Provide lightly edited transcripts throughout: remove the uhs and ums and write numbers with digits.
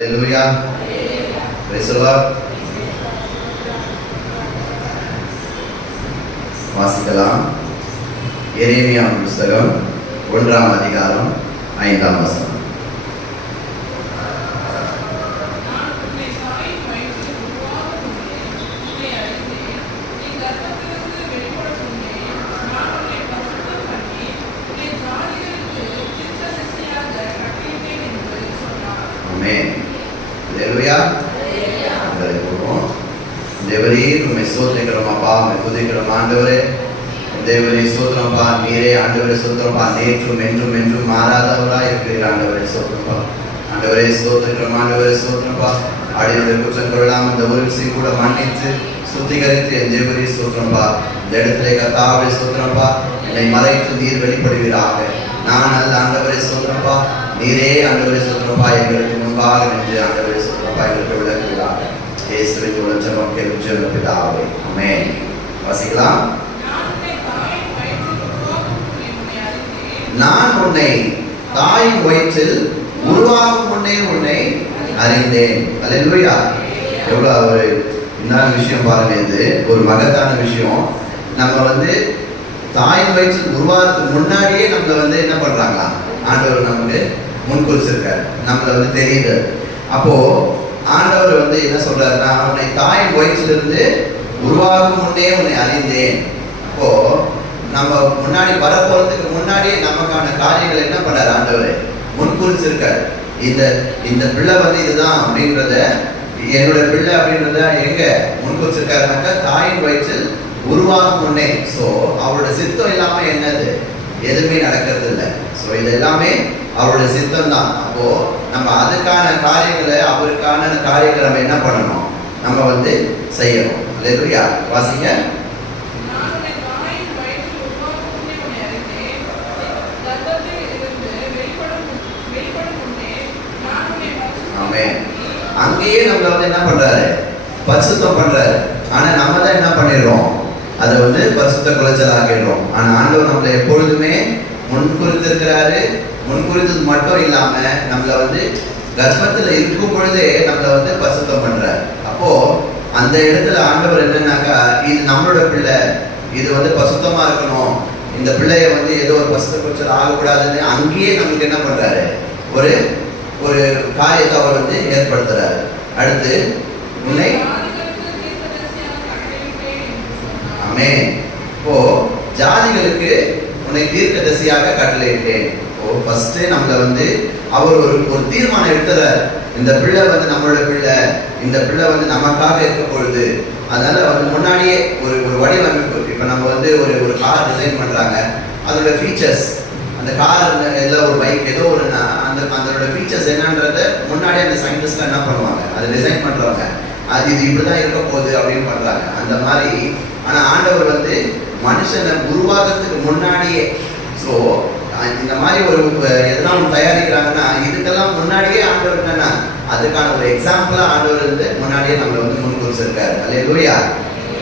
Hallelujah. Praise the Lord. வாசிக்கலாம். எரேமியா புத்தகம் 1ஆம் அதிகாரம் 5ஆம் வசனம். ஆமென். ஹalleluya. தேவரே உம்மை ஸ்தோத்திரிக்கிறோம் அப்பா, உம்மை துதிக்கிறோம் ஆண்டவரே. தேவரே ஸ்தோத்திரம்ப்பா, நீரே ஆண்டவரே ஸ்தோத்திரம்ப்பா, நேற்றும் என்றும் என்றும் மாறாதவராய் இருக்கிறீர் ஆண்டவரே ஸ்தோத்திரம்ப்பா. ஆண்டவரே ஸ்தோத்திரிக்கிறோம் ஆண்டவரே ஸ்தோத்திரம்ப்பா. ஆடியோட குற்றம் கொள்ளாமல் இந்த ஒரு விஷயம் கூட மன்னித்து சுத்திகரித்து என் தேவரே ஸ்தோத்திரம்ப்பா. இந்த இடத்துல கர்த்தாவே ஸ்தோத்திரம்ப்பா, என்னை மறைத்து நீர் வெளிப்படுவீராக. நான் அல்ல ஆண்டவரே ஸ்தோத்திரம்ப்பா, நீரே ஆண்டவரே ஸ்தோத்திரம்ப்பா, எங்களுக்கு முன்பாக நின்று ஆண்டவரே ஸ்தோத்திரம்ப்பா எங்களுக்கு விளக்குவீராக. இயேசுவின் மூலம் ஜெபம் கேட்கும் பிதாவே. ஆமென். வாசிக்கலாம். நான் உன்னை தாயின் வயிற்றில் உருவாகும் முன்னே உன்னை அறிந்தேன். ஹல்லேலூயா. எவ்வளவு ஒரு இன்னொரு விஷயம் பாருங்க, இது ஒரு மகத்தான விஷயம். நம்ம தாயின் வயிற்றில் உருவாகிறதுக்கு முன்னாடியே நம்மள என்ன பண்றாங்களா, ஆண்டவர் நமக்கு முன்குறிச்சிருக்காரு, நம்மள தெரியுது. அப்போ ஆண்டவர் என்ன சொல்றாருன்னா, உன்னை தாயின் வயிற்றிலிருந்து உருவாகும் முன்னே உன்னை அறிந்தேன். அப்போ நம்ம முன்னாடி வரப்போறதுக்கு முன்னாடியே நமக்கான காரியங்கள் என்ன பண்ணாரு, ஆண்டவர் முன்குறிச்சிருக்காரு. இந்த பிள்ளை இதுதான் அப்படின்றத, என்னோட பிள்ளை அப்படின்றத எங்க முன்குறிச்சிருக்காருனாக்கா தாயின் வயிற்றில் உருவாகும் முன்னே. ஸோ அவரோட சித்தம் இல்லாம என்னது எதுவுமே நடக்கிறது இல்லை. ஸோ இது எல்லாமே அவரோட சித்தம் தான். அப்போ நம்ம அதுக்கான காரியங்களை, அவருக்கான காரியங்களை நம்ம என்ன பண்ணணும், நம்ம செய்யணும். ஹல்லேலூயா. வாசிங்க. ஆமென். அங்கேயே நம்மள என்ன பண்றாரு, பரிசுத்தம் பண்றாரு. ஆனா நம்ம தான் என்ன பண்ணிடுறோம், அதை பரிசுத்த குலைச்சல் ஆகிடுறோம். ஆனா ஆண்டவர் நம்மளை எப்பொழுதுமே முன்குறித்திருக்கிறாரு. முன்குறித்தது மட்டும் இல்லாம நம்மள கர்ப்பத்துல இருக்கும் பொழுதே நம்மள பரிசுத்தம் பண்றாரு. அப்போ அந்த இடத்துல ஆண்டவர் என்னன்னாக்கா, இது நம்மளோட பிள்ளை, இது பரிசுத்தமா இருக்கணும், இந்த பிள்ளைய ஏதோ ஒரு பரிசுத்த குலைச்சல் ஆகக்கூடாதுன்னு அங்கேயே நமக்கு என்ன பண்றாரு, ஒரு ஒரு காரியத்தை அவர் ஏற்படுத்துறாரு. அடுத்து உன்னை ஆமென். இப்போ ஜாதிகளுக்கு உன்னை தீர்க்கதரிசியாக கட்டளையிட்டேன். இப்போ ஃபர்ஸ்ட் நம்மள அவர் ஒரு தீர்மானம் எடுத்துறாரு. இந்த பிள்ளை நம்மளோட பிள்ளை, இந்த பிள்ளை நமக்காக இருக்க பொழுது, அதனால முன்னாடியே ஒரு வடிவமைப்பு. இப்போ நம்ம ஒரு கார் டிசைன் பண்றாங்க, அதோட ஃபீச்சர்ஸ், அந்த கார் இல்லை ஒரு பைக் ஏதோ ஒரு அதோட ஃபீச்சர்ஸ் என்னன்றத முன்னாடியே அந்த சயின்டிஸ்ட் என்ன பண்ணுவாங்க, அதை டிசைன் பண்றாங்க. இது இப்படிதான் இருக்க போகுது அப்படின்னு பண்றாங்க. அந்த மாதிரி ஆனா ஆண்டவர் மனுஷனை உருவாக்கத்துக்கு முன்னாடியே, ஸோ இந்த மாதிரி ஒரு எதெல்லாம் தயாரிக்கிறாங்கன்னா இதுக்கெல்லாம் முன்னாடியே ஆண்டவர் என்னன்னா அதுக்கான ஒரு எக்ஸாம்பிளா ஆண்டவர் முன்னாடியே நம்மள முன்குறிச்சிருக்காரு. ஹல்லேலூயா.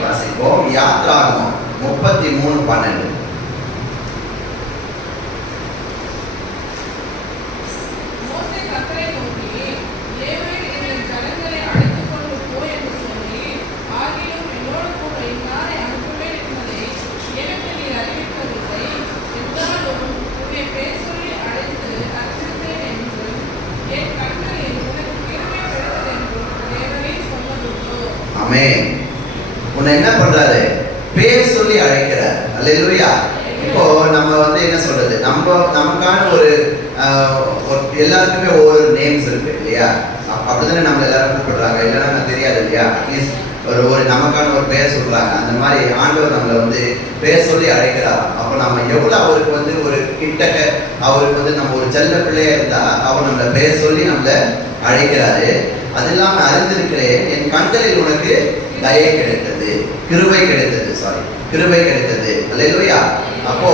வாசிப்போம். யாத்ராகமம் 33:12. ஆமென். உன்னை என்ன பண்றாரு, பேர் சொல்லி அழைக்கிறார். ஹல்லேலூயா. இப்போ நம்ம என்ன சொல்றது, நமக்கான ஒரு எல்லாருக்குமே ஒவ்வொரு நேம்ஸ் இருக்கு இல்லையா, அப்படித்தானே நம்ம எல்லாரும் கூப்பிடுறாங்க. இல்லைன்னா தெரியாது இல்லையா, அட்லீஸ்ட் ஒரு நமக்கான ஒரு பெயர் சொல்றாங்க. அந்த மாதிரி ஆண்டவர் நம்மள பெயர் சொல்லி அழைக்கிறார். அப்போ நம்ம எவ்வளவு அவருக்கு ஒரு கிட்டக்க, அவருக்கு நம்ம ஒரு செல்ல பிள்ளையா இருந்தா அவர் நம்மள பெயர் சொல்லி நம்மள அழைக்கிறாரு. அது இல்லாம அறிந்திருக்கிறேன், என் கண்களில் உனக்கு தயை கிடைத்தது, கிருபை கிடைத்தது, கிருபை கிடைத்தது. ஹல்லேலூயா. அப்போ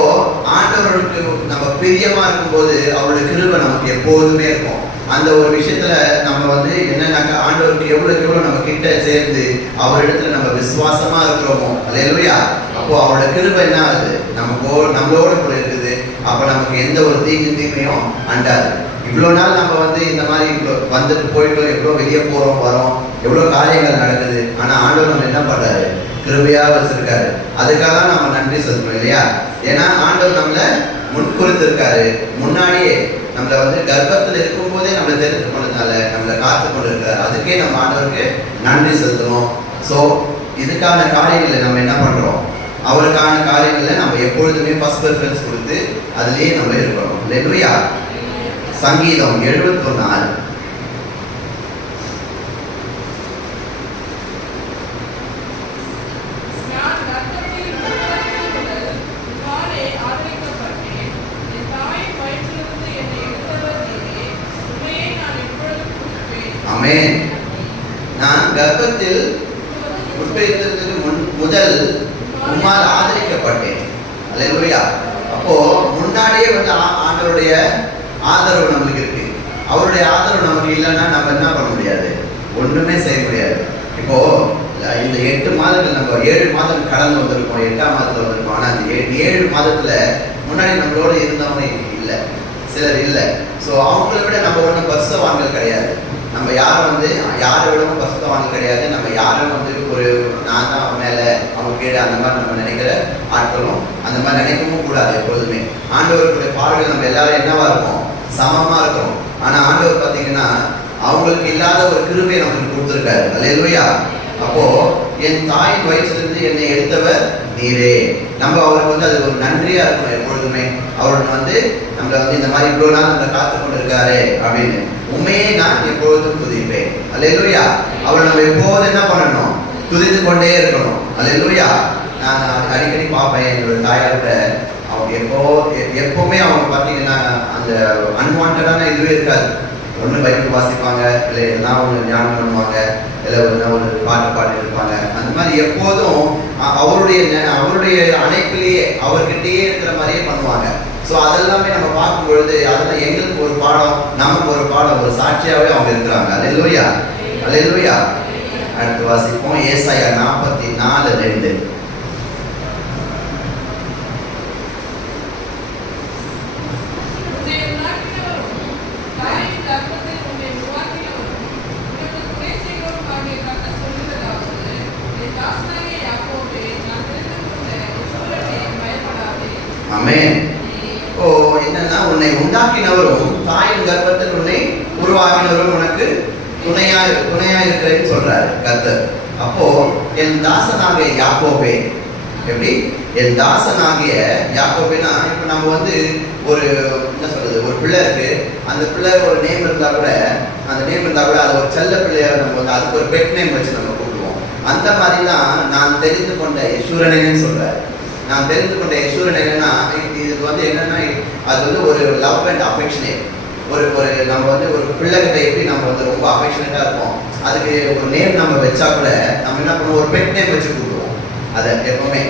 ஆண்டவருக்கு நம்ம பிரியமா இருக்கும்போது அவருடைய கிருபை நமக்கு எப்போதுமே இருக்கும். அந்த ஒரு விஷயத்துல நம்ம என்னன்னாக்கா, ஆண்டவருக்கு எவ்வளவு நம்ம கிட்ட சேர்ந்து அவரிடத்துல நம்ம விசுவாசமா இருக்கிறோமோ, ஹல்லேலூயா, அப்போ அவரோட கிருபை என்ன ஆகுது, நம்மளோட கூட இருக்குது. அப்ப நமக்கு எந்த ஒரு தீமையும் அண்டாது. இவ்வளோ நாள் நம்ம வந்து இந்த மாதிரி வந்துட்டு போயிட்டு எவ்வளோ வெளியே போகிறோம் வரோம், எவ்வளோ காரியங்கள் நடக்குது. ஆனால் ஆண்டவர் நம்ம என்ன பண்ணுறாரு, கிருபையாக வச்சிருக்காரு. அதுக்காக நம்ம நன்றி சொல்லணும் இல்லையா? ஏன்னா ஆண்டவர் நம்மளை முன்குறித்திருக்காரு. முன்னாடியே நம்மளை வந்து கர்ப்பத்தில் இருக்கும் போதே நம்மளை தெரிந்து கொண்டதுனால நம்மளை காத்து கொண்டு இருக்காரு. அதுக்கே நம்ம ஆண்டவருக்கு நன்றி செலுத்தணும். ஸோ இதுக்கான காரியங்களை நம்ம என்ன பண்ணுறோம், அவருக்கான காரியங்களை நம்ம எப்பொழுதுமே ஃபர்ஸ்ட் ப்ரிஃபரன்ஸ் கொடுத்து அதுலேயே நம்ம இருக்கணும். அல்லேலூயா. சங்கீதம் 71 ஆமென். நான் கர்ப்பத்தில் உட்பிரவேசித்ததற்கு முதல் உம்மால் ஆதரிக்கப்பட்டேன். அல்லேலூயா. அப்போ முன்னாடியே வந்து ஆண்டவருடைய ஆதரவு நம்மளுக்கு இருக்கு. அவருடைய ஆதரவு நமக்கு இல்லைன்னா நம்ம என்ன பண்ண முடியாது, ஒண்ணுமே செய்ய முடியாது. இப்போ இந்த 8 மாதங்கள் நம்ம 7 மாதம் கடந்து வந்திருக்கோம், 8ஆம் மாதத்துல வந்திருக்கோம். ஆனா அந்த 7 மாதத்துல முன்னாடி நம்மளோட இருந்தவங்க இல்லை, சிலர் இல்லை. ஸோ அவங்கள விட நம்ம ஒன்றும் பரிசுத்தவான்கள் கிடையாது. நம்ம யாரும் வந்து யாரை விடவும் பரிசுத்தவான்கள் கிடையாது. நம்ம யாரும் வந்து ஒரு நான் தான் மேலே அவங்க கீழே அந்த மாதிரி நம்ம நினைக்கிற ஆட்களும் அந்த மாதிரி நினைக்கவும் கூடாது. எப்பொழுதுமே ஆண்டவர்களுடைய பார்வையில் நம்ம எல்லாரும் என்னவா இருக்கும், சமமா இருக்கும். ஆனா ஆண்டவர் பார்த்தீங்கன்னா அவங்களுக்கு இல்லாத ஒரு கிருபையை நமக்கு கொடுத்துருக்காரு. அல்லேலூயா. அப்போ என் தாயின் வயிற்றிலிருந்து என்னை எடுத்தவர் நீரே. நம்ம அவருக்கு வந்து அது ஒரு நன்றியா இருக்கணும் எப்பொழுதுமே. அவருக்கு வந்து நம்மளை வந்து இந்த மாதிரி இவ்வளோ நாள் நம்மளை காத்து கொண்டு இருக்காரு அப்படின்னு உண்மையே நான் எப்பொழுதும் துதிப்பேன். அல்லேலூயா. அவரை நம்ம எப்போதும் என்ன பண்ணணும், துதித்து கொண்டே இருக்கணும். அல்லேலூயா. நான் அடிக்கடி பார்ப்பேன் என்னோட தாயார்கிட்ட. அவங்க எப்பவுமே அவங்க பார்த்தீங்கன்னா அந்த அன்வான்டான இதுவே இருக்காது. ஒன்று பைபிள் வாசிப்பாங்க, இல்லை எதனா ஒன்று ஞானம் பண்ணுவாங்க, இல்லை ஒரு பாட்டு பாடிட்டு இருப்பாங்க. அந்த மாதிரி எப்போதும் அவருடைய அணைப்பிலேயே அவர்கிட்டயே இருக்கிற மாதிரியே பண்ணுவாங்க. ஸோ அதெல்லாமே நம்ம பார்க்கும் பொழுது அதெல்லாம் எங்களுக்கு ஒரு பாடம், நமக்கு ஒரு பாடம், ஒரு சாட்சியாகவே அவங்க இருக்கிறாங்க. அல்லேலூயா. அல்லேலூயா. அடுத்து வாசிப்போம் ஏசாயா 44:2. ஆமென். ஓ என்னன்னா உன்னை உண்டாக்கினவரும் தாயின் கர்ப்பத்தில் உன்னை உருவாக்கினவரும் உனக்கு துணையா இருக்கிறேன்னு சொல்றாரு கர்த்தர். அப்போ என் தாசனாகிய யாக்கோபே, எப்படி என் தாசனாகிய யாக்கோபேனா, இப்போ நம்ம வந்து ஒரு என்ன சொல்றது, ஒரு பிள்ளை இருக்கு, அந்த பிள்ளை ஒரு நேம் இருந்தா கூட, அந்த நேம் இருந்தா கூட அது ஒரு செல்ல பிள்ளையா நம்ம வந்து அதுக்கு ஒரு பெட் நேம் வச்சு நம்ம கூப்பிடுவோம். அந்த மாதிரி தான் நான் தெரிந்து கொண்ட யசூரனேன்னு சொல்றாரு. நான் தெரிந்து கொண்ட யசூரன் என்னன்னா, இது வந்து என்னன்னா, அது வந்து ஒரு லவ் அண்ட் அஃபெக்ஷனேட். ஒரு நம்ம வந்து ஒரு பிள்ளைகிட்ட எப்படி நம்ம வந்து ரொம்ப அஃபெக்ஷனேட்டா இருப்போம், அதுக்கு ஒரு நேம் நம்ம வச்சா கூட நம்ம என்ன பண்ணுவோம், ஒரு பெட் நேம் வச்சு கூப்பிடுவோம். அதை எப்பவுமே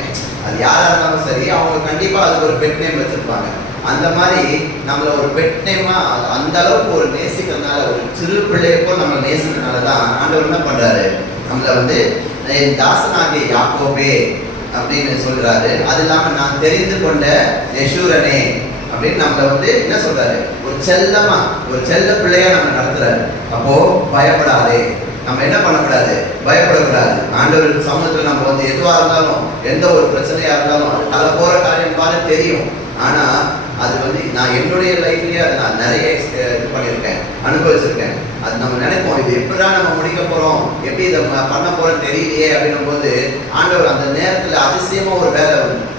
அது யாரா இருந்தாலும் சரி, அவங்க கண்டிப்பா அதுக்கு ஒரு பெட் நேம் வச்சிருப்பாங்க. அந்த மாதிரி நம்மள ஒரு பெட் நேமா அந்த அளவுக்கு ஒரு நேசிக்கிறதுனால, ஒரு சிறு பிள்ளையப்போ நம்ம நேசிக்கிறதுனால தான் ஆண்டவர் என்ன பண்றாரு, நம்மள வந்து என் தாசனாகிய யாக்கோபே அப்படின்னு சொல்றாரு. அது இல்லாம நான் தெரிந்து கொண்ட யசூரனே அப்படின்னு நம்மள வந்து என்ன சொல்றாரு, ஒரு செல்லமா ஒரு செல்ல பிள்ளையா நம்ம நடத்துறாரு. அப்போ பயப்படாதே, நம்ம என்ன பண்ணக்கூடாது, பயப்படக்கூடாது. ஆண்டவருக்கு சமூகத்தில் நம்ம வந்து எதுவாக இருந்தாலும், எந்த ஒரு பிரச்சனையா இருந்தாலும், அது தலை போற காரியம் பாரு தெரியும். ஆனா அது வந்து நான் என்னுடைய லைஃப்லயே அதை நான் நிறைய இது பண்ணியிருக்கேன், அனுபவிச்சிருக்கேன். அது நம்ம நினைப்போம், இது எப்படிதான் நம்ம முடிக்க போறோம், எப்படி இதை பண்ண போறோம் தெரியலையே அப்படின்னும் போது ஆண்டவர் அந்த நேரத்துல அதிசயமா ஒரு வேலை,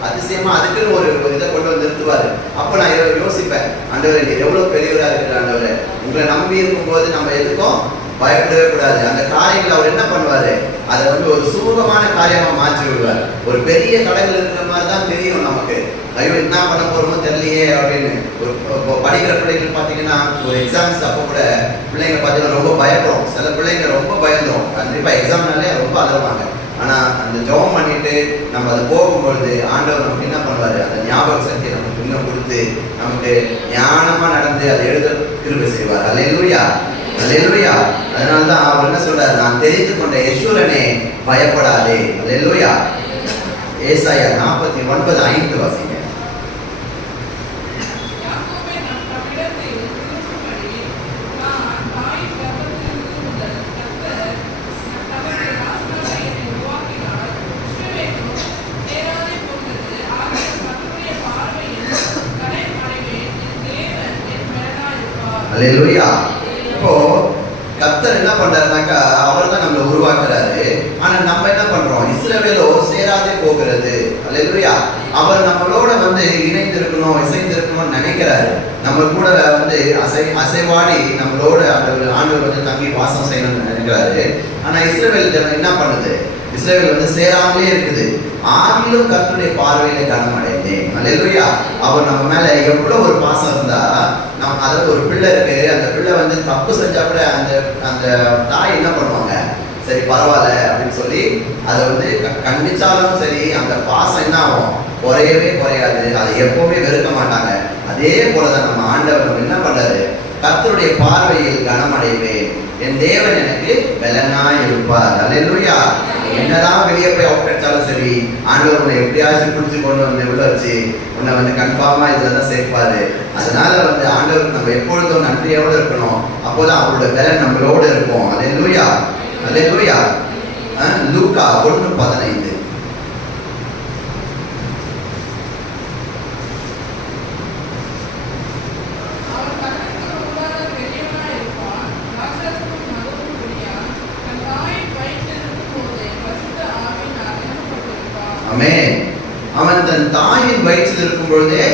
அதிசயமா அதுக்குன்னு ஒரு இதை கொண்டு வந்து நிறுத்துவாரு. அப்போ நான் யோசிப்பேன், ஆண்டவர் நீ எவ்வளவு பெரியவரா இருக்கிற ஆண்டவர், உங்களை நம்பி இருக்கும்போது நம்ம எதுக்கும் பயப்படவே கூடாது. அந்த காரியங்களை அவர் என்ன பண்ணுவாரு, அதை வந்து ஒரு சுமூகமான காரியமா மாற்றி விடுவார். ஒரு பெரிய தடங்கள் இருக்கிற மாதிரி தான் தெரியும் நமக்கு, ஐயோ என்ன பண்ண போறோமோ தெரியலையே அப்படின்னு. ஒரு படிக்கிற பிள்ளைகள் பார்த்தீங்கன்னா, ஒரு எக்ஸாம்ஸ் அப்போ கூட பிள்ளைங்க பார்த்தீங்கன்னா ரொம்ப பயப்படும். சில பிள்ளைங்க ரொம்ப பயந்துடும், கண்டிப்பா எக்ஸாம்னாலே ரொம்ப அலறுவாங்க. ஆனா அந்த ஜெபம் பண்ணிட்டு நம்ம அது போகும்பொழுது ஆண்டவர் நமக்கு என்ன பண்ணுவாரு, அந்த ஞாபக சக்தியை நமக்கு இன்னும் கொடுத்து நமக்கு ஞானமா நடந்து அதை எழுத கிருபை செய்வார். அல்லேலூயா. அல்லேலூயா. அதனால்தான் அவர் என்ன சொல்றாரு, நான் தெரிந்து கொண்ட யசூரனே பயப்படாதே. அல்லேலூயா. ஏசாயா 49:5 வாசிங்க. பண்றாருனாக்கா அவர் தான் நம்மளை உருவாக்குறாரு. ஆனா நம்ம என்ன பண்றோம்? இஸ்ரவேலோ சேராதே போகிறது. அல்லேலூயா. அவர் நம்மளோட வந்து இணைந்திருக்கணும், இசைந்திருக்கணும்னு நினைக்கிறாரு. நம்ம கூட வந்து அசைவாடி நம்மளோட ஆண்டவர் வந்து தங்கி வாசம் செய்யணும்னு நினைக்கிறாரு. ஆனா இஸ்ரவேல் என்ன பண்ணுது? இஸ்ரவேல் வந்து சேராமலே இருக்குது. ஆகிலும் கர்த்தருடைய பார்வையில கனமடைந்தேன். அல்லேலூயா. அவர் நம்ம மேல எவ்வளவு ஒரு பாசம் இருந்தா, நம்ம அதாவது ஒரு பிள்ளை இருக்கு, அந்த பிள்ளை வந்து தப்பு செஞ்சா கூட அந்த தாய் என்ன பண்ணுவாங்க? சரி பரவாயில்ல அப்படின்னு சொல்லி அதை வந்து கண்டிச்சாலும் சரி, அந்த பாசம் என்ன ஆகும்? குறையவே குறையாது. அதை எப்பவுமே வெறுக்க மாட்டாங்க. அதே போலதான் நம்ம ஆண்டவர் நம்ம என்ன பண்றாரு? கர்த்தருடைய பார்வையில் கனமடைவேன், என் தேவன் எனக்கு பலனாய் இருப்பார். அல்லேலூயா. என்னதான் வெளியே போய் அவுட் அடிச்சாலும் சரி, ஆண்டவர் உன்னை எப்படியாச்சும் பிடிச்சி கொண்டு வந்து உள்ள வச்சு உன்னை வந்து கன்ஃபார்மா இதுல தான் சேர்ப்பாரு. அதனால வந்து ஆண்டவருக்கு நம்ம எப்பொழுதும் நன்றியோடு இருக்கணும். அப்போதான் அவரோட பலன் நம்மளோட இருக்கும். அல்லேலூயா. அல்லேலூயா. லூக்கா 1:15. அவன் தன் தாயின் வயிற்றில் இருக்கும் பொழுதே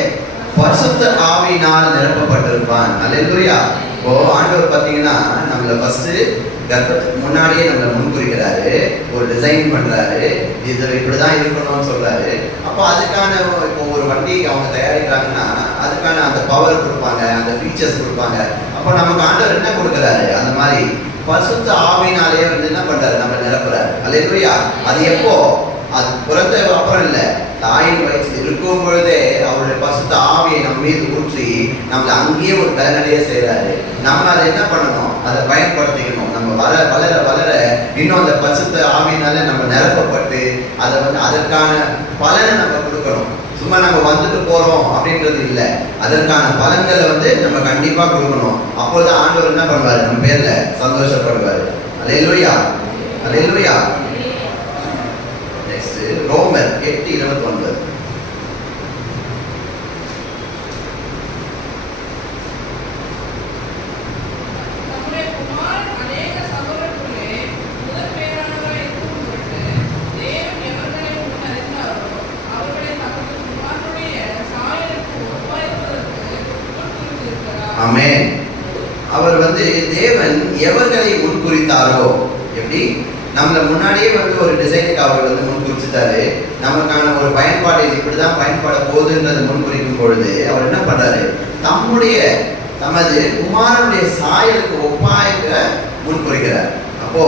பரிசுத்த ஆவியினால் நிரப்பப்பட்டிருப்பான். அல்லேலூயா. இப்போ ஆண்டவர் பாத்தீங்கன்னா நம்மள ஃபர்ஸ்ட் கர்ப்பத்துக்கு முன்னாடியே நம்மளை முன்குறிக்கிறாரு, ஒரு டிசைன் பண்றாரு, இது இப்படிதான் இருக்கணும்னு சொல்றாரு. அப்போ அதுக்கான இப்போ ஒரு வண்டி அவங்க தயாரிக்கிறாங்கன்னா அதுக்கான அந்த பவர் கொடுப்பாங்க, அந்த ஃபீச்சர்ஸ் கொடுப்பாங்க. அப்போ நமக்கு ஆண்டவர் என்ன கொடுக்குறாரு? அந்த மாதிரி பரிசுத்த ஆவியினாலே வந்து என்ன பண்றாரு? நம்ம நிரப்புறாரு. அல்லேலூயா. அது எப்போ? அது பிறந்த அப்புறம் இல்லை, தாயின் வயிற்றில் இருக்கும் பொழுதே அவருடைய பரிசுத்த ஆவியை நம்ம மீது ஊற்றி நம்மளை அங்கேயே ஒரு பலனடைய செய்யறாரு. நம்ம அதை என்ன பண்ணணும்? அதை பயன்படுத்திக்கணும். நம்ம வளர வளர இன்னும் அந்த பரிசுத்த ஆவியினால நம்ம நிரப்பப்பட்டு அதை வந்து அதற்கான பலனை நம்ம கொடுக்கணும். சும்மா நம்ம வந்துட்டு போறோம் அப்படின்றது இல்லை, அதற்கான பலன்களை வந்து நம்ம கண்டிப்பா கொடுக்கணும். அப்போதான் ஆண்டவர் என்ன பண்ணுவாரு? நம்ம பேர்ல சந்தோஷப்படுவாரு. அல்லேலூயா. அல்லேலூயா. ரோமர் 8:29. ஆமென். அவர் வந்து தேவன் எவர்களை முன்குறித்தாரோ, எப்படி நம்மளை முன்னாடியே வந்து ஒரு டிசைனுக்கு அவர் வந்து முன்குறிச்சிட்டாரு. நமக்கான ஒரு பயன்பாடு இப்படிதான் பயன்பட போகுதுன்றது முன்குறிக்கும் பொழுது அவர் என்ன பண்றாரு? தமது குமாரனுடைய சாயலுக்கு ஒப்பாக முன்குறிக்கிறார். அப்போ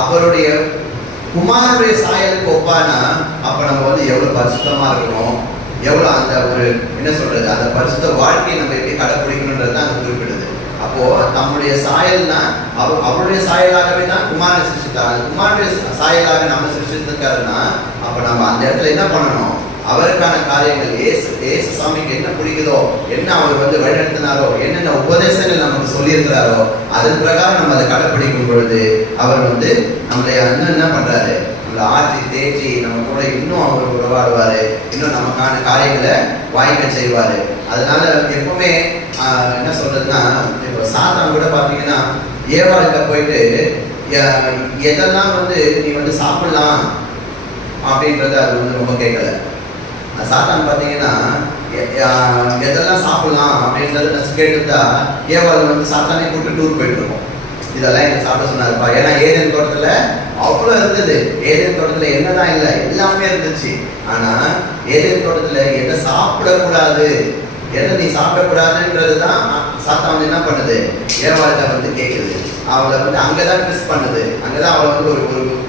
அவருடைய குமாரனுடைய சாயலுக்கு ஒப்பானா அப்ப நம்ம வந்து எவ்வளவு பரிசுத்தமா இருக்கணும், எவ்வளவு அந்த ஒரு என்ன சொல்றது, அந்த பரிசுத்த வாழ்க்கையை நம்ம எப்படி கடைப்பிடிக்கணும்ன்றது தான் அது குறிப்பிடுது. அப்போ நம்முடைய சாயல்னா அவருடைய சாயலாகவே தான் குமாரனை சிருஷ்டித்தார். குமாரனுடைய சாயலாக நம்ம சிருஷ்டித்திருக்காருன்னா அப்ப நம்ம அந்த இடத்துல என்ன பண்ணணும்? அவருக்கான காரியங்கள் ஏசு சாமிக்கு என்ன பிடிக்குதோ, என்ன அவர் வந்து வழிநடத்தினாரோ, என்னென்ன உபதேசங்கள் நமக்கு சொல்லியிருக்கிறாரோ அதன் பிரகாரம் நம்ம அதை கடைப்பிடிக்கும் பொழுது அவர் வந்து நம்மளை என்ன பண்றாரு? நம்மளை ஆற்றி தேய்ச்சி நம்ம கூட இன்னும் அவர் உறவாடுவாரு, இன்னும் நமக்கான காரியங்களை வாய்க்க செய்வாரு. அதனால எப்பவுமே என்ன சொல்றதுன்னா, இப்போ சாத்தான் கூட பாத்தீங்கன்னா ஏவாளுக்கு போயிட்டு எதெல்லாம் வந்து நீ வந்து சாப்பிடலாம் அப்படின்றது அது வந்து ரொம்ப கேட்கல. சாத்தான் பாத்தீங்கன்னா எதெல்லாம் சாப்பிடலாம் அப்படின்றத கேட்டுட்டா ஏவாள் வந்து சாத்தானே கூட்டு டூர் போயிட்டு இருக்கோம். இதெல்லாம் எனக்கு சாப்பிட சொன்னாருப்பா. ஏன்னா ஏதேன் தோட்டத்துல அவ்வளோ இருந்தது. ஏதேன் தோட்டத்துல என்னதான் இல்லை, எல்லாமே இருந்துச்சு. ஆனா ஏதேன் தோட்டத்துல எதை சாப்பிடக்கூடாது, எதை நீ சாப்பிடக்கூடாதுன்றது தான் சாத்தான் வந்து என்ன பண்ணுது? ஏவாள்கிட்ட வந்து கேட்குது. அவளை வந்து அங்கதான் மிஸ் பண்ணுது. அங்கதான் அவளை வந்து ஒரு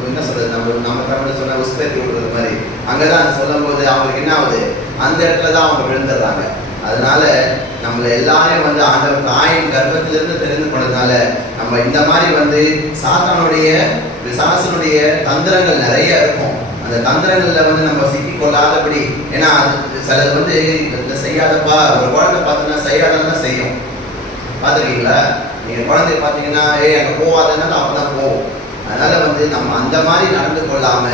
என்ன சொல்றது, நம்ம தமிழ் சொன்ன உஸ்பேத்தி விடுறது மாதிரி அங்கதான் சொல்லும் போது அவங்களுக்கு என்ன ஆகுது? அந்த இடத்துல தான் அவங்க விழுந்துடுறாங்க. அதனால நம்மள எல்லாரையும் வந்து ஆண்டவர் தாயின் கர்ப்பத்திலிருந்து தெரிந்து கொண்டதுனால நம்ம இந்த மாதிரி வந்து சாத்தானுடைய பிசாசனுடைய தந்திரங்கள் நிறைய இருக்கும். அந்த தந்திரங்கள்ல வந்து நம்ம சிக்கி கொள்ளாதபடி, ஏன்னா சிலது வந்து செய்யாதப்பா, ஒரு குழந்தை பார்த்தீங்கன்னா செய்யாததான் செய்யும். பார்த்துருக்கீங்களா? நீங்க குழந்தைய பார்த்தீங்கன்னா அங்க போவாதுன்னா அப்பதான் போவோம். அதனால வந்து நம்ம அந்த மாதிரி நடந்து கொள்ளாம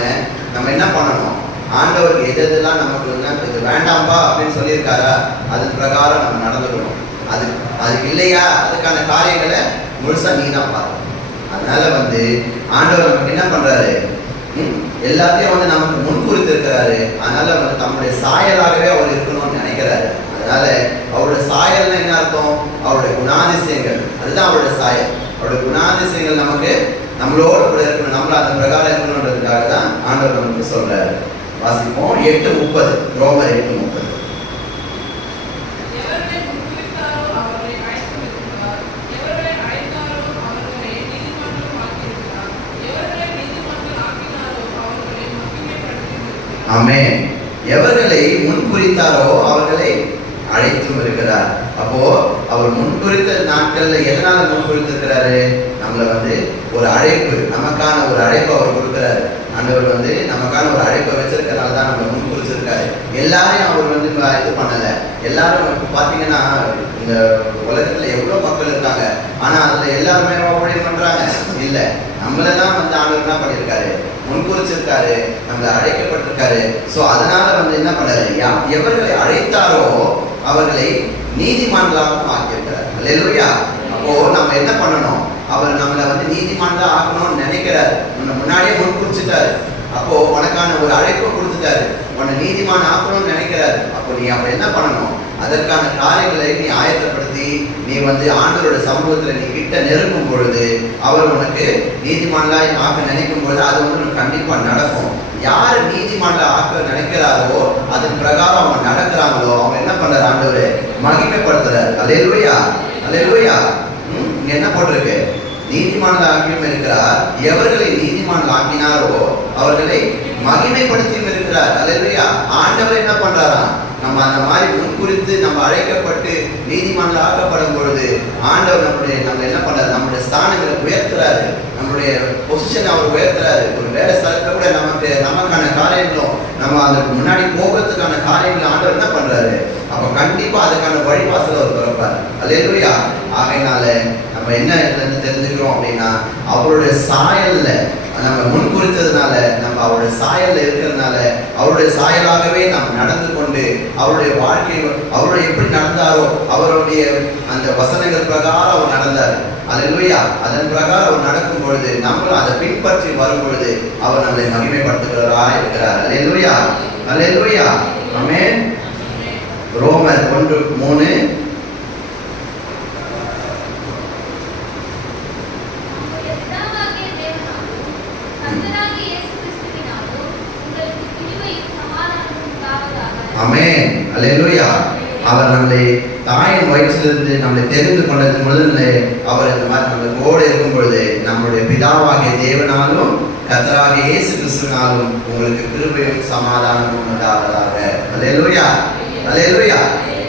நம்ம என்ன பண்ணணும்? ஆண்டவருக்கு எதெல்லாம் நமக்கு இது வேண்டாம்பா அப்படின்னு சொல்லியிருக்காரா அதன் பிரகாரம் நம்ம நடந்துக்கணும். அது இல்லையா அதுக்கான காரியங்களை முழுசா நீ தான் பார்க்கணும். அதனால ஆண்டவர் நமக்கு என்ன பண்றாரு, எல்லாத்தையும் நமக்கு முன்குறித்து இருக்கிறாரு. அதனால தம்முடைய சாயலாகவே அவர் இருக்கணும்னு நினைக்கிறாரு. அதனால அவருடைய சாயல்னா என்ன அர்த்தம்? அவருடைய குணாதிசயங்கள், அதுதான் அவருடைய சாயல். அவருடைய குணாதிசயங்கள் நமக்கு நம்மளோட கூட இருக்கணும், நம்மள அந்த பிரகாரம் இருக்கணுன்றதுக்காக தான் ஆண்டவர் நமக்கு சொல்றாரு. வாசிப்போம் 8:30, ரோமர் 8:30. ஆமென். எவர்களை முன்குறித்தாரோ அவர்களை அழைத்தும் இருக்கிறார். அப்போ அவர் முன்குறித்த நாட்கள்ல எதனால முன்குறித்திருக்கிறாரு? நம்மள ஒரு அழைப்பு, நமக்கான ஒரு அழைப்பு அவர் கொடுக்கிறாரு. ஆண்டவர் நமக்கான ஒரு அழைப்பை வச்சிருக்கிறனால தான் நம்மளை முன்குறிச்சிருக்காரு. எல்லாரையும் அவர் இது பண்ணல. எல்லாரும் பாத்தீங்கன்னா இந்த உலகத்துல எவ்வளவு மக்கள் இருக்காங்க, ஆனா அதுல எல்லாருமே ஊழியம் பண்றாங்க இல்ல. நம்மளெல்லாம் ஆண்டவர் என்ன பண்ணியிருக்காரு, முன்குறிச்சிருக்காரு, நம்மளை அழைக்கப்பட்டிருக்காரு. சோ அதனால என்ன பண்ணாரு, எவர்களை அழைத்தாரோ அவர்களை நீதிமான்களாக ஆக்கியிருக்கிறார். அல்லேலூயா. அப்போ நம்ம என்ன பண்ணணும், அவர் நம்மளை நீதிமான்களா ஆக்கணும்னு நினைக்கிறாரு. முன்னாடியே முன்குறிச்சிட்டாரு. அப்போ உனக்கான ஒரு அழைப்பு கொடுத்துட்டாரு, உன்னை நீதிமான் ஆக்கணும்னு நினைக்கிறாரு. அப்போ நீ அப்ப என்ன பண்ணணும், அதற்கான காரியங்களை நீ ஆயத்தப்படுத்தி நீ ஆண்டவரோட சமூகத்துல நீ கிட்ட நெருங்கும் பொழுது அவர் உனக்கு நீதிமான்களா ஆக்க நினைக்கும் பொழுது அது உனக்கு கண்டிப்பா நடக்கும். யார் நீதிமான்களா ஆக்க நினைக்கிறாரோ அதன் பிரகாரம் அவங்க நடக்கிறாங்களோ அவங்க என்ன பண்றாரு, ஆண்டவரை மகிமைப்படுத்துறாரு. அல்லேலூயா, அல்லேலூயா. இங்க என்ன போட்டிருக்கு, நீதிமான்கள் ஆக்கியும் இருக்கிறார், எவர்களை நீதிமான்கள் ஆக்கினாரோ அவர்களை மகிமைப்படுத்தியும் இருக்கிறார். அல்லேலூயா. ஆண்டவர் என்ன பண்றாரா, நம்ம அந்த மாதிரி முன்குறித்து நம்ம அழைக்கப்பட்டு நீதிமான்கள் ஆக்கப்படும் பொழுது ஆண்டவர் நம்ம என்ன பண்றாரு, நம்மளுடைய ஸ்தானங்களை உயர்த்துறாரு, நம்மளுடைய பொசிஷன் அவர் உயர்த்துறாரு. ஒரு வேலை ஸ்தலத்துல கூட நமக்கான காரியங்களும் நம்ம அதுக்கு முன்னாடி போகிறதுக்கான காரியங்களை ஆண்டவர் என்ன பண்றாரு, அப்ப கண்டிப்பா அதுக்கான வழிவாசல் அவர் திறப்பார். அல்லேலூயா. ஆகையினால நம்ம என்ன தெரிஞ்சுக்கிறோம் அப்படின்னா, அவருடைய சாயல்ல நம்ம முன்குறித்ததுனால, நம்ம அவருடைய சாயல்ல இருக்கிறதுனால, அவருடைய சாயலாகவே நாம் நடந்து கொண்டு அவருடைய வாழ்க்கை அவருடைய எப்படி நடந்தாரோ அவருடைய அந்த வசனங்கள் பிரகாரம் அவர் நடந்தார். அல்லேலூயா. அதன் பிரகாரம் அவர் நடக்கும் பொழுது நம்மளும் அதை பின்பற்றி வரும் பொழுது அவர் நம்மை மகிமைப்படுத்துகிறவராக இருக்கிறார். அல்லேலூயா, அல்லேலூயா. ஆமென். ரோமர் 1:3. ஆமென். அல்லேலூயா. அவர் நம்மை தாயின் வயிற்றிலிருந்து நம்மளை தெரிந்து கொண்டது முதல்ல அவர் இந்த மாதிரி நம்மளுக்கு ஓட இருக்கும் பொழுது நம்மளுடைய பிதாவாகிய தேவனாலும் கர்த்தராகிய இயேசு கிறிஸ்துவினாலும் உங்களுக்கு கிருபையும் சமாதானமும் உண்டாவதாக. அல்லேலூயா, அல்லேலூயா.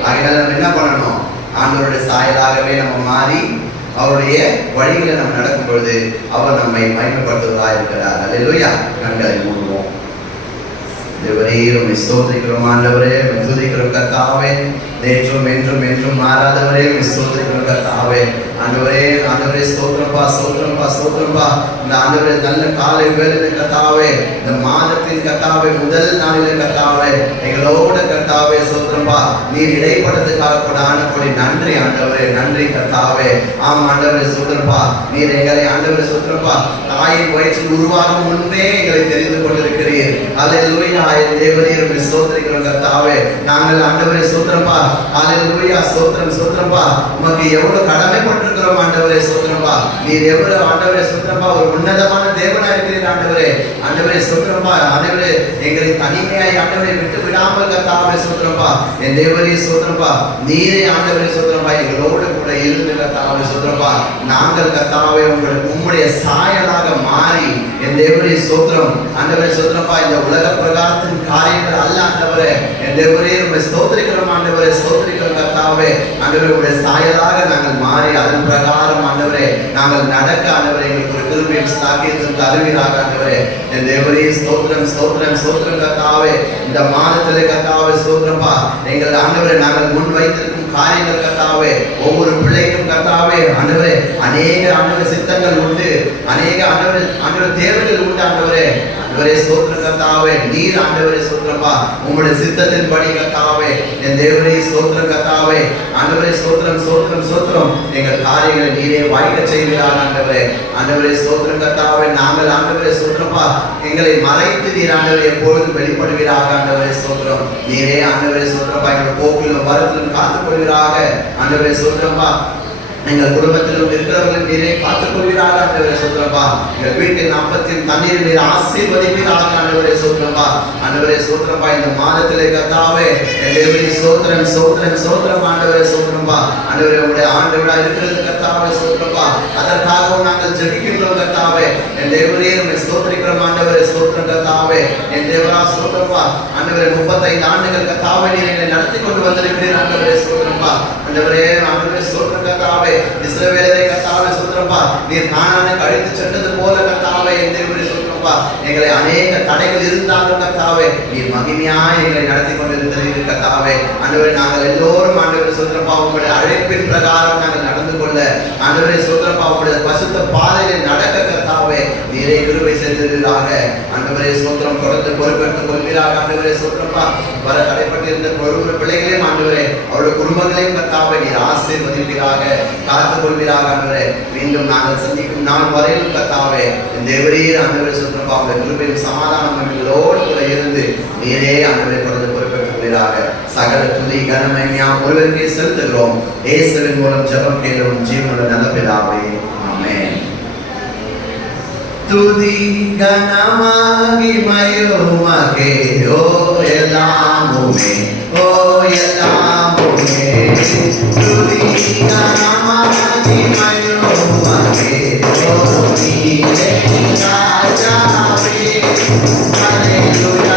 ஆகையால் நம்ம என்ன பண்ணணும், ஆண்டவருடைய சாயலாகவே நம்ம மாறி அவருடைய வழிகளை நம்ம நடக்கும் பொழுது அவர் நம்மை மகிமைப்படுத்துவதாக இருக்கிறார். அல்லேலூயா. கண்களை மூடுவோம். தேவரே உம்மை ஸ்தோத்திரிக்கிறோம். ஆண்டவரே உம்மை துதிக்கிறோம். கர்த்தாவே நேற்றும் என்றும் என்றும் மாறாதவரே உம்மை ஸ்தோத்திரிக்கிறோம். கர்த்தாவே ஆண்டவரே, ஆண்டவரே ஸ்தோத்திரப்பா, ஸ்தோத்திரப்பா, ஸ்தோத்திரப்பா. இந்த ஆண்டவரே நல்ல காலை வேளையிலே கர்த்தாவே, இந்த மாதத்தின் கர்த்தாவே முதல் நாளிலே கர்த்தாவே எங்களோட கர்த்தாவே ஸ்தோத்திரப்பா, நீர் இடைப்பட்டதுக்காக கூட ஆண்டவரே நன்றி. ஆண்டவரே நன்றி கர்த்தாவே. ஆம் ஆண்டவரே ஸ்தோத்திரப்பா, நீர் எங்களை ஆண்டவரே ஸ்தோத்திரப்பா தாயின் வயிற்றில் உருவாகும் முன்பே எங்களை தெரிந்து கொண்டிருக்கிறீர். அல்லேலூயா. தேவரே உம்மை ஸ்தோத்திரிக்கிறோம் கர்த்தாவே. நாங்கள் ஆண்டவரே ஸ்தோத்திரப்பா, அல்லேலூயா, ஸ்தோத்திரம் ஸ்தோத்திரப்பா. உமக்கு எவ்வளவு கடமைப்பட்டிருக்கிறோம் ஆண்டவரே ஸ்தோத்திரப்பா. நீர் எவ்வளவு ஆண்டவரே ஸ்தோத்திரப்பா ஒரு உன்னதமான தேவனா இருக்கிறீர் ஆண்டவரே. ஆண்டவரே ஸ்தோத்திரப்பா, ஆண்டவரே எங்களை தனிமையாய் ஆண்டவரை விட்டு விடாமல் கர்த்தாவே ஸ்தோத்திரப்பா. என் தேவரே ஸ்தோத்திரப்பா, நீரே ஆண்டவரே ஸ்தோத்திரப்பா எங்களோடு கூட இருந்து கர்த்தாவே ஸ்தோத்திரப்பா. நாங்கள் கர்த்தாவே உம்முடைய சாயலாக மாறி என் தேவரே ஸ்தோத்திரம் ஆண்டவரே ஸ்தோத்திரப்பா இந்த உலக பிரகாரத்தின் காரியங்கள் அல்ல ஆண்டவரே. என் தேவரே உம்மை ஸ்தோத்திரிக்கிறோம் ஆண்டவரே, ஸ்தோத்திரிக்கிறோம் கர்த்தாவே. ஆண்டவரே உம்முடைய சாயலாக நாங்கள் மாறி அதன் பிரகாரம் ஆண்டவரே நாங்கள் நடக்க ஆண்டவரே எங்களுக்கு ஒரு கிருபையும் ஸ்தாக்கியத்தையும் தருவீராக ஆண்டவரே. என் தேவரே ஸ்தோத்திரம் ஸ்தோத்திரம் ஸ்தோத்திரம் கர்த்தாவே. இந்த மாதத்திலே கர்த்தாவே ஸ்தோத்திரப்பா எங்கள் ஆண்டவரே நாங்கள் முன் வைத்திருக்கும் காரியங்கள் கர்த்தாவே ஒவ்வொரு பிள்ளைக்கும் கர்த்தாவே ஆண்டவரே அநேக ஆண்டவரே சித்தங்கள் உண்டு, அநேக ஆண்டவரே தேவைகள் உண்டு ஆண்டவரே. ஆண்டவரே ஸ்தோத்திரம் கர்த்தாவே, நீர் ஆண்டவரே ஸ்தோத்திரப்பா, உம்முடைய சித்தத்தின்படி கர்த்தாவே, என் தேவனே ஸ்தோத்திரம் கர்த்தாவே, ஆண்டவரே ஸ்தோத்திரம் ஸ்தோத்திரம் ஸ்தோத்திரம். எங்கள் காரியங்களை நீரே வாய்க்க செய்வீராக ஆண்டவரே. ஆண்டவரே ஸ்தோத்திரம் கர்த்தாவே, நாங்கள் ஆண்டவரே ஸ்தோத்திரப்பா, எங்களை மறைத்து நீர் ஆண்டவரே எப்பொழுதும் வெளிப்படுவீராக ஆண்டவரே ஸ்தோத்திரம். நீரே ஆண்டவரே ஸ்தோத்திரப்பா, எங்கள் போக்கிலும் வரத்திலும் காத்துக் கொள்வீராக ஆண்டவரே ஸ்தோத்திரப்பா. எங்கள் குடும்பத்திலும் இருக்கிறவர்கள் நீரை காத்துக் கொள்கிறார் ஆண்டவரே ஸ்தோத்திரப்பா. எங்கள் வீட்டின் நாற்பத்தின் தண்ணீர் நீர் ஆசீர்வதிப்பீராக ஆண்டவரே ஸ்தோத்திரப்பா. ஆண்டவரே ஸ்தோத்திரப்பா, இந்த மாதத்திலே கர்த்தாவே என் தேவனே ஸ்தோத்திரம் ஸ்தோத்திரம் ஸ்தோத்திரம் ஆண்டவரே ஸ்தோத்திரப்பா. ஆண்டவரே உம்முடைய ஆண்டு விழா இருக்கிறது கர்த்தாவே ஸ்தோத்திரப்பா. அதற்காகவும் நாங்கள் ஜெபிக்கின்றோம் கர்த்தாவே. என் தேவனே உம்மை ஸ்தோத்திரிக்கிறோம் ஆண்டவரே ஸ்தோத்திரம் கர்த்தாவே. என் தேவரா ஸ்தோத்திரப்பா. ஆண்டவரே 35 ஆண்டுகள் கர்த்தாவே நீர் என்னை நடத்தி கொண்டு வந்திருக்கிறீர் ஆண்டவரே ஸ்தோத்திரப்பா. ஆண்டவரே ஆண்டவரே ஸ்தோத்திரம் கர்த்தாவே. இஸ்ரவேலரை கர்த்தாவே ஸ்தோத்திரப்பா, நீர் கானானுக்கு அழைத்து சென்றது போல கர்த்தாவே என் தேவனே ஸ்தோத்திரப்பா, எங்களை அநேக தடைகள் இருந்தாலும் கர்த்தாவே நீர் மகிமையாய் எங்களை நடத்தி கொண்டிருக்கிறீர்கள் கர்த்தாவே. ஆண்டவரே நாங்கள் எல்லோரும் ஆண்டவரே ஸ்தோத்திரப்பா உங்களுடைய அழைப்பின் பிரகாரம் நாங்கள் நடந்து கொள்ள ஆண்டவரே ஸ்தோத்திரப்பா உங்களுடைய பசுத்த பாதையில் நடக்க கர்த்தாவே நீரே கிருபை செய்தீராக. ஆண்டவரே ஸ்தோத்திரம் தொடர்ந்து பொறுப்பெடுத்துக் கொள்வீராக ஆண்டவரே ஸ்தோத்திரப்பா. வர தடைப்பட்டிருந்த ஒவ்வொரு பிள்ளைகளையும் ஆண்டவரே அவருடைய குடும்பங்களையும் கர்த்தாவே நீர் ஆசீர்வதிப்பீராக, காத்துக் கொள்வீராக ஆண்டவரே. மீண்டும் நாங்கள் சந்திக்கும் நாள் வரையிலும் கர்த்தாவே இந்த தேவரே ஆண்டவரே ஸ்தோத்திரப்பா உங்களுடைய கிருபையும் சமாதானம் எங்களோடு கூட இருந்து நீரே ஆண்டவரே தொடர்ந்து பொறுப்பெடுத்துக் கொள்வீராக. சகல துதி கனமை நாம் ஒருவருக்கே செலுத்துகிறோம். இயேசுவின் மூலம் ஜெபம் கேளும் ஜீவனுள்ள நல்ல பிதாவே, ஆமென். துதி கனமகிமையுமகே ஓ எல்லாமுமே, ஓ எல்லாமுமே. துதி கனமகிமையுமகே ஓ நீரே ராஜாவே. ஹல்லேலூயா